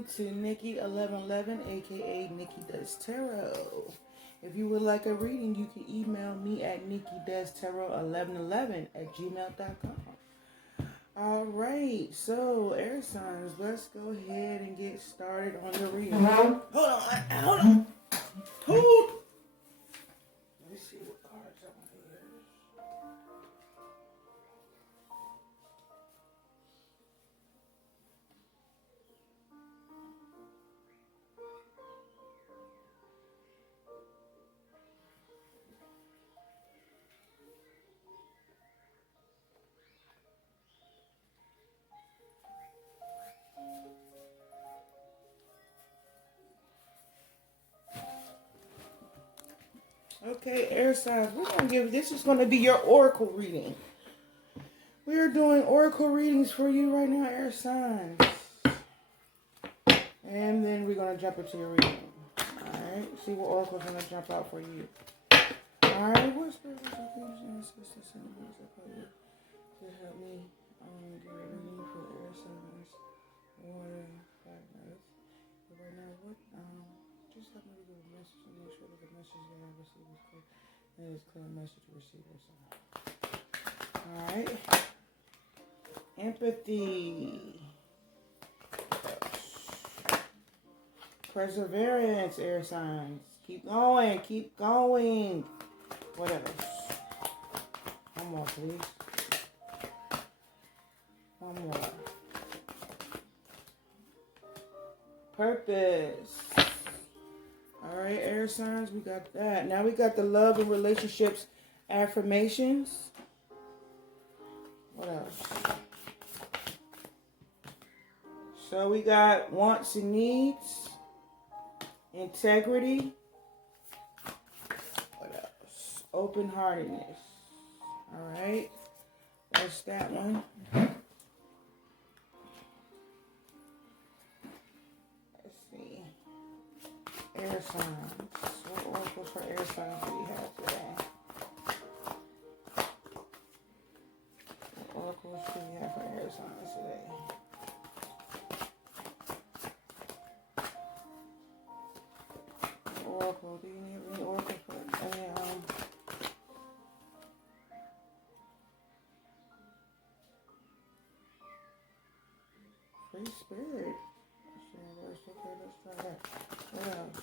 welcome to Nikki 1111, aka Nikki Does Tarot. If you would like a reading, you can email me at nikkidoestarot1111@gmail.com. All right, so air signs, let's go ahead and get started on the reading. Hold on. Hold. Let me see what cards I want to use. Okay, air signs, we're going to this is going to be your oracle reading. We are doing oracle readings for you right now, air signs. And then we're going to jump into your reading. Alright, see what oracle's going to jump out for you. Alright, what's the to help me get a reading for air signs? Water, partners. Right now, just help me give a message and make sure that the message that I receive is clear. And it's a clear message to receive or something. Alright. Empathy. Perseverance, air signs. Keep going, keep going. What else? One more, please. One more. Purpose. Alright, air signs, we got that. Now we got the love and relationships affirmations. What else? So we got wants and needs. Integrity. What else? Open-heartedness. Alright. That's that one. Let's see. Air signs. What oracles for air signs do we have today? What oracles do we have for air signs today? Oracle, do you need any oracle for any free spirit? Let's try that. What else?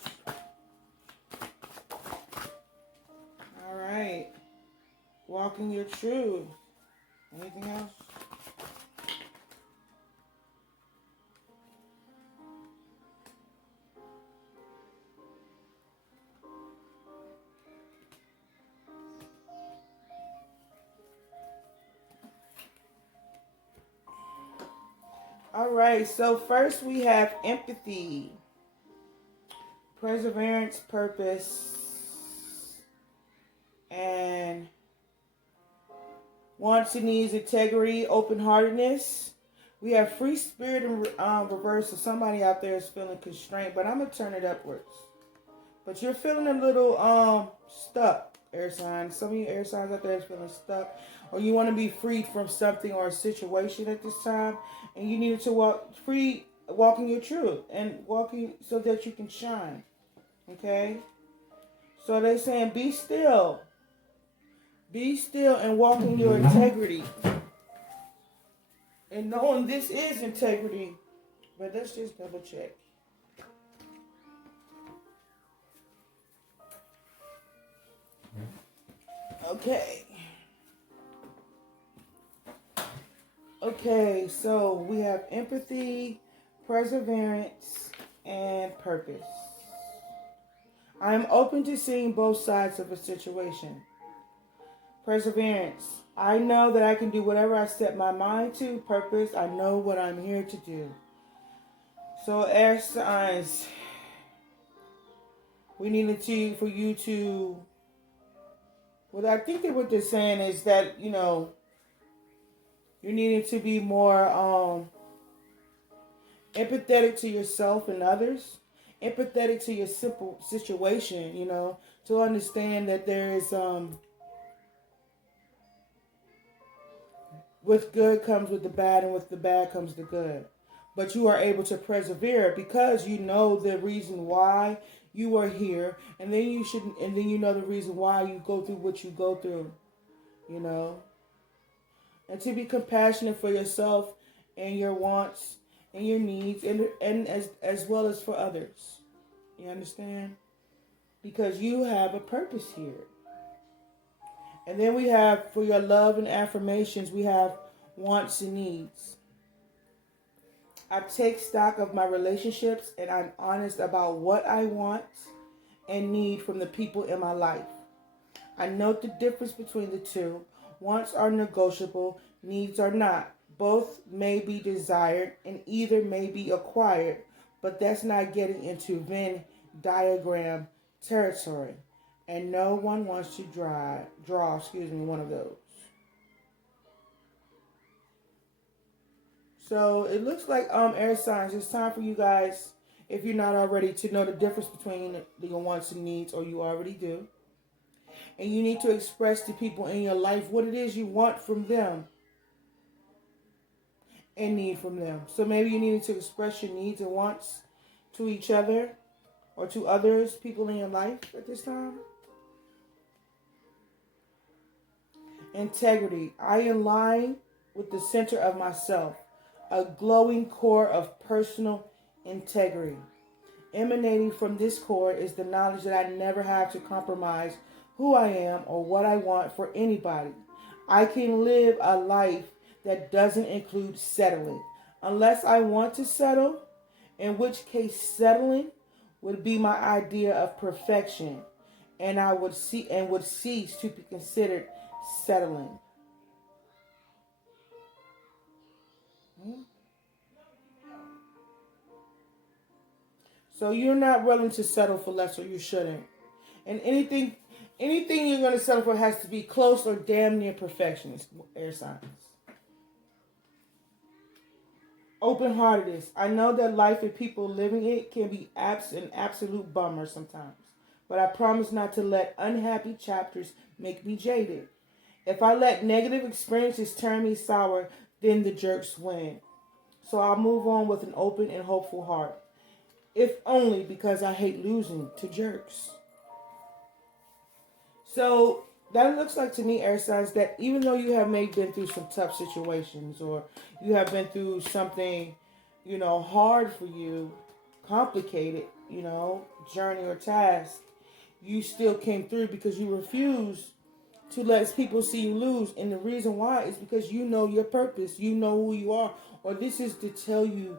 Alright. Walking your truth. Anything else? All right, so first we have empathy, perseverance, purpose, and wants and needs, integrity, open-heartedness. We have free spirit in reverse, so somebody out there is feeling constrained, but I'm going to turn it upwards. But you're feeling a little stuck, air signs. Some of you air signs out there is feeling stuck, or you want to be freed from something or a situation at this time, and you need to walking your truth and walking so that you can shine. Okay? So they're saying be still. Be still and walk in your integrity. And knowing this is integrity, but let's just double check. Okay. Okay, so we have empathy, perseverance, and purpose. I am open to seeing both sides of a situation. Perseverance. I know that I can do whatever I set my mind to. Purpose. I know what I'm here to do. So air signs. We needed for you to. Well, I think that what they're saying is that, you needed to be more empathetic to yourself and others. Empathetic to your simple situation, to understand that there is, with good comes with the bad, and with the bad comes the good. but you are able to persevere because you know the reason why you are here, and then you know the reason why you go through what you go through, you know, and to be compassionate for yourself and your wants and your needs, and as well as for others. You understand? Because you have a purpose here. And then we have, for your love and affirmations, we have wants and needs. I take stock of my relationships and I'm honest about what I want and need from the people in my life. I note the difference between the two. Wants are negotiable, needs are not. Both may be desired and either may be acquired, but that's not getting into Venn diagram territory. And no one wants to draw one of those. So it looks like air signs, it's time for you guys, if you're not already, to know the difference between your wants and needs, or you already do. And you need to express to people in your life what it is you want from them and need from them. So maybe you need to express your needs and wants to each other or to others, people in your life at this time. Integrity. I align with the center of myself, a glowing core of personal integrity. Emanating from this core is the knowledge that I never have to compromise who I am or what I want for anybody. I can live a life that doesn't include settling, unless I want to settle, in which case settling would be my idea of perfection, and I would cease to be considered settling. So you're not willing to settle for less, or you shouldn't. And anything you're going to settle for has to be close or damn near perfection. Air signs. Open-heartedness. I know that life and people living it can be an absolute bummer sometimes. But I promise not to let unhappy chapters make me jaded. If I let negative experiences turn me sour, then the jerks win. So I'll move on with an open and hopeful heart. If only because I hate losing to jerks. So that looks like to me, air signs, that even though you have maybe been through some tough situations, or you have been through something, hard for you, complicated, journey or task, you still came through because you refused to let people see you lose. And the reason why is because you know your purpose, you know who you are, or this is to tell you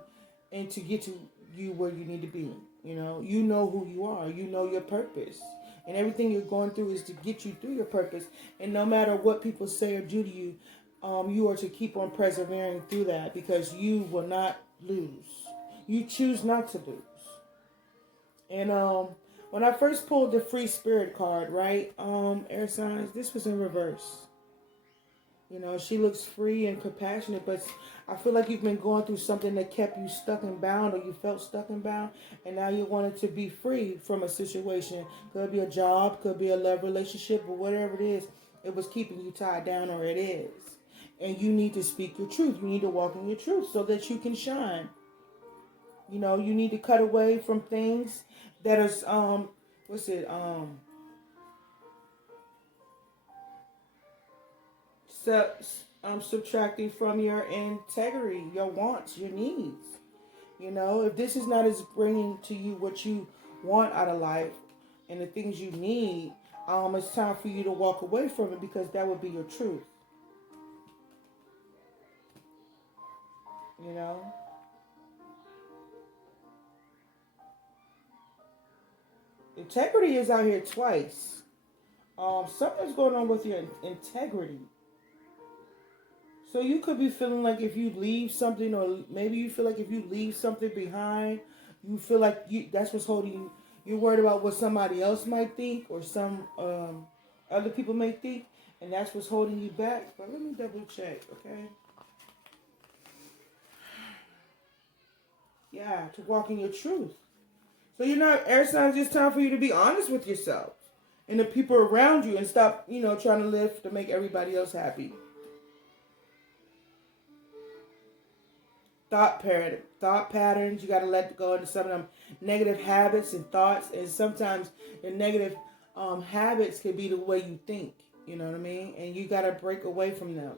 and to get to you where you need to be. You know who you are, you know your purpose. And everything you're going through is to get you through your purpose. And no matter what people say or do to you, you are to keep on persevering through that, because you will not lose. You choose not to lose. And when I first pulled the free spirit card, right, air signs, this was in reverse. She looks free and compassionate, but I feel like you've been going through something that kept you stuck and bound, or you felt stuck and bound, and now you wanted to be free from a situation. Could be a job, could be a love relationship, or whatever it is. It was keeping you tied down, or it is. And you need to speak your truth. You need to walk in your truth so that you can shine. You need to cut away from things that is, subtracting from your integrity, your wants, your needs. If this is not as bringing to you what you want out of life and the things you need, it's time for you to walk away from it, because that would be your truth. Integrity is out here twice. Something's going on with your integrity. So you could be feeling like if you leave something, or maybe you feel like if you leave something behind, you feel like that's what's holding you. You're worried about what somebody else might think, or some other people may think, and that's what's holding you back. But let me double check, okay? Yeah, to walk in your truth. So air signs, it's time for you to be honest with yourself and the people around you, and stop, trying to live to make everybody else happy. thought patterns. You got to let go of some of them negative habits and thoughts. And sometimes the negative habits could be the way you think. You know what I mean? And you got to break away from them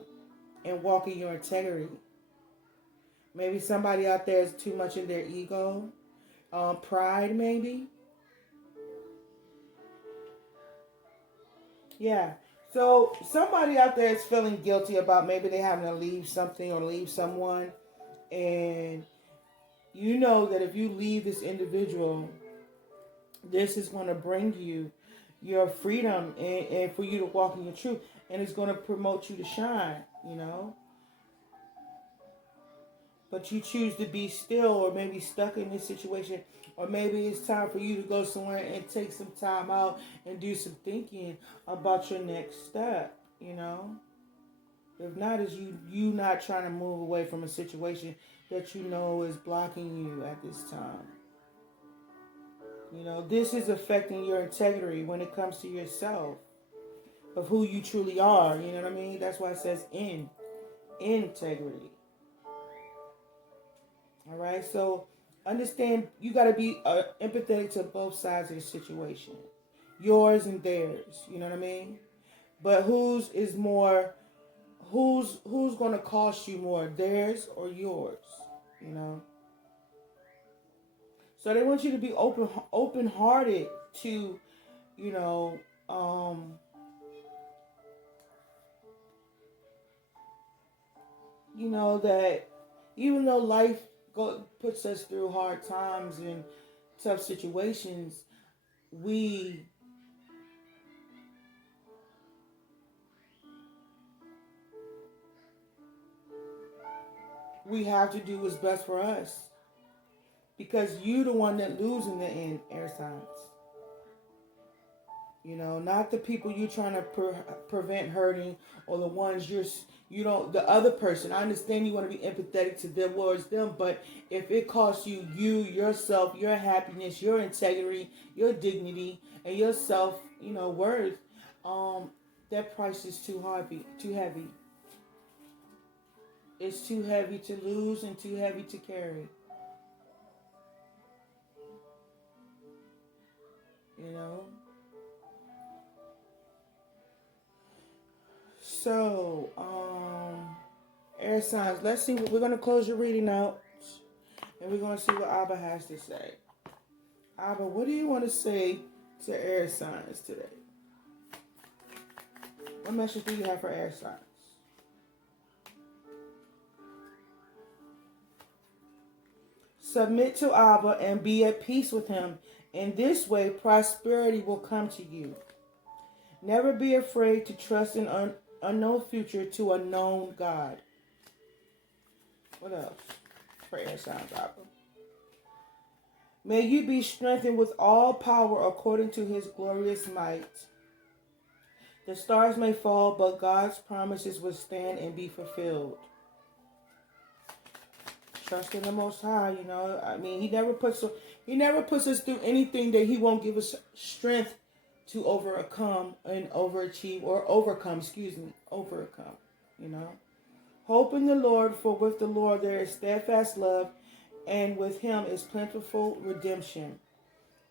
and walk in your integrity. Maybe somebody out there is too much in their ego, pride, maybe. Yeah. So somebody out there is feeling guilty about maybe they having to leave something or leave someone, and you know that if you leave this individual, this is going to bring you your freedom and for you to walk in your truth, and it's going to promote you to shine, you know. But you choose to be still or maybe stuck in this situation, or maybe it's time for you to go somewhere and take some time out and do some thinking about your next step, you know. If not, is you not trying to move away from a situation that you know is blocking you at this time. You know, this is affecting your integrity when it comes to yourself, of who you truly are. You know what I mean? That's why it says integrity. All right, so understand you got to be empathetic to both sides of the situation, yours and theirs. You know what I mean? But whose is more? Who's going to cost you more, theirs or yours? You know. So they want you to be open-hearted to, you know, that even though life puts us through hard times and tough situations, we have to do what's best for us, because you the one that lose in the end, air signs. You know, not the people you're trying to prevent hurting, or the ones the other person. I understand you want to be empathetic towards them, but if it costs you, yourself, your happiness, your integrity, your dignity, and your self, worth, that price is too heavy. It's too heavy to lose and too heavy to carry. You know? So, air signs. Let's see. We're going to close your reading out, and we're going to see what Abba has to say. Abba, what do you want to say to air signs today? What message do you have for air signs? Submit to Abba and be at peace with him. In this way, prosperity will come to you. Never be afraid to trust an unknown future to a known God. What else for air signs, Abba? May you be strengthened with all power according to his glorious might. The stars may fall, but God's promises will stand and be fulfilled. Trust in the Most High, I mean, He never puts us through anything that He won't give us strength to overcome and overcome. Hope in the Lord, for with the Lord there is steadfast love, and with Him is plentiful redemption.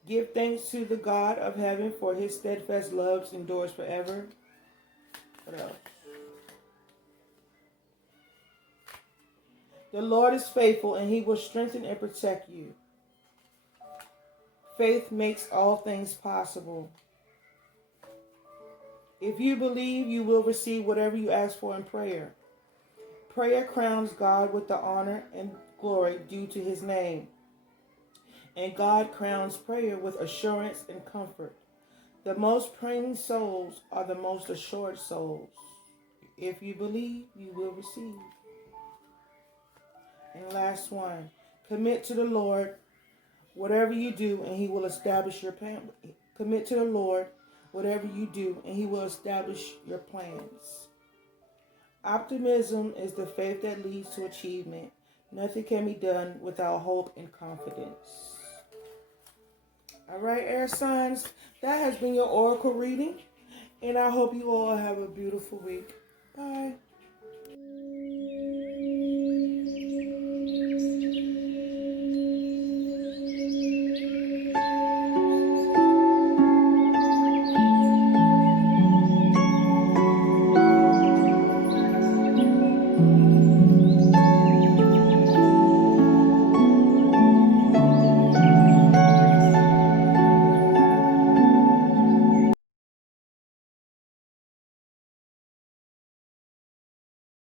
Give thanks to the God of heaven, for His steadfast love endures forever. What else? The Lord is faithful, and He will strengthen and protect you. Faith makes all things possible. If you believe, you will receive whatever you ask for in prayer. Prayer crowns God with the honor and glory due to His name. And God crowns prayer with assurance and comfort. The most praying souls are the most assured souls. If you believe, you will receive. And last one, commit to the Lord whatever you do, and He will establish your plan. Commit to the Lord whatever you do, and He will establish your plans. Optimism is the faith that leads to achievement. Nothing can be done without hope and confidence. All right, air signs, that has been your oracle reading, and I hope you all have a beautiful week. Bye.